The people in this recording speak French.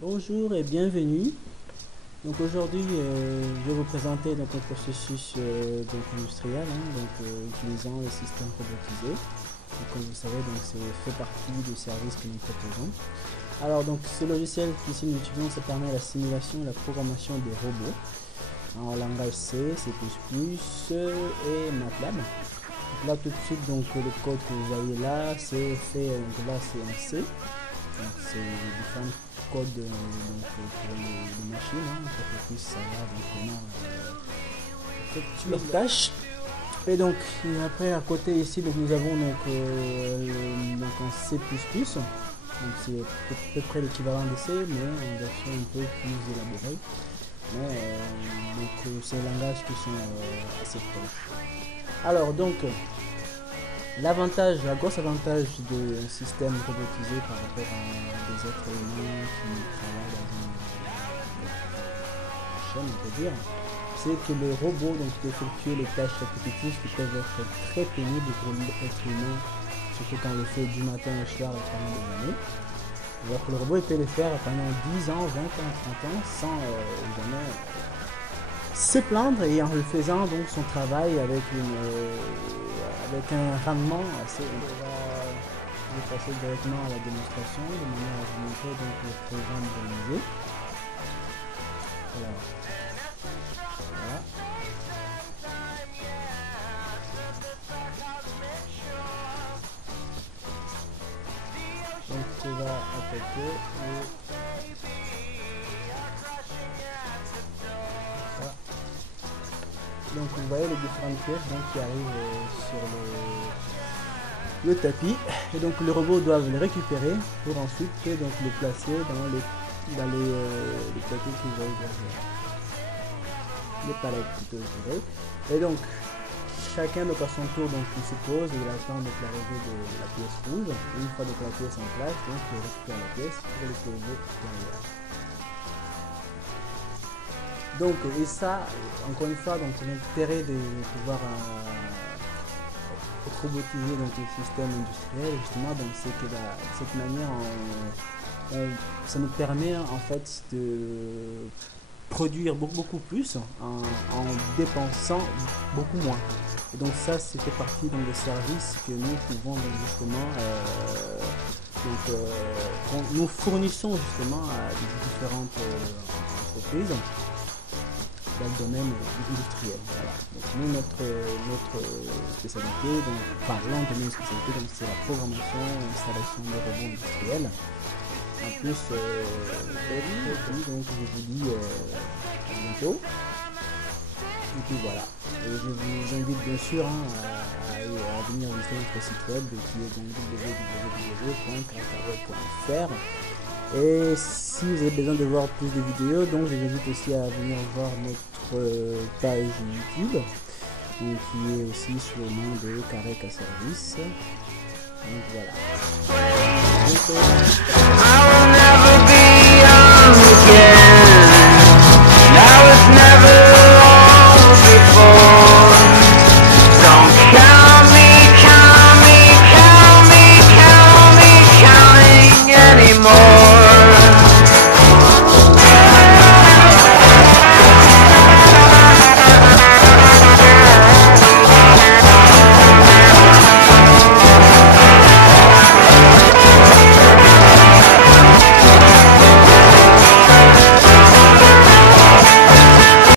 Bonjour et bienvenue. Donc aujourd'hui, je vais vous présenter donc, un processus industriel, utilisant les systèmes robotisés. Donc, comme vous savez, c'est fait partie du service que nous proposons. Alors donc ce logiciel qu'ici nous utilisons, ça permet la simulation et la programmation des robots en langage C, C++ et MATLAB. Donc là tout de suite, donc le code que vous voyez là, c'est fait, donc là c'est en C. Donc c'est différents codes pour les machines, pour qu'ils puissent savoir comment effectuer leur tâche. Et donc après à côté ici, donc, nous avons donc en C++. Donc c'est à peu près l'équivalent de C, mais en version un peu plus élaborée. Donc c'est des langages qui sont assez proches. Alors donc l'avantage, la grosse avantage d'un système robotisé par rapport à des êtres humains qui travaillent dans une chaîne, on peut dire, c'est que le robot peut effectuer les tâches répétitives qui peuvent être très pénibles pour l'être humain, surtout quand on le fait du matin au soir et pendant des années. Alors que le robot peut le faire pendant 10 ans, 20 ans, 30 ans sans jamais se plaindre, et en le faisant donc son travail avec un rendement assez. On va passer directement à la démonstration de manière à vous montrer donc le programme organisé. Voilà. Donc tu vas attaquer donc vous voyez les différentes pièces qui arrivent sur le tapis, et donc le robot doit les récupérer pour ensuite donc les placer dans les plateaux que vous voyez derrière, les palettes plutôt je dirais. Et donc chacun donc à son tour il se pose et il attend donc l'arrivée de la pièce rouge. Une fois donc la pièce en place, donc il récupère la pièce pour le poser derrière. Donc, et ça, encore une fois, l'intérêt de pouvoir robotiser les systèmes industriels, justement, c'est que de cette manière, ça nous permet en fait de produire beaucoup plus en dépensant beaucoup moins. Et donc ça, c'était partie des services que nous pouvons justement, nous fournissons justement à différentes entreprises dans le domaine industriel. Voilà. Donc nous, notre spécialité, l'un de nos spécialités, c'est la programmation et l'installation de robots industriels. En plus, donc je vous dis à bientôt. Et puis voilà. Et je vous invite bien sûr à venir visiter notre site web qui est www.caracaweb.fr. Et si vous avez besoin de voir plus de vidéos, donc je vous invite aussi à venir voir notre page YouTube, qui est aussi sous le nom de Carec Service. Donc voilà.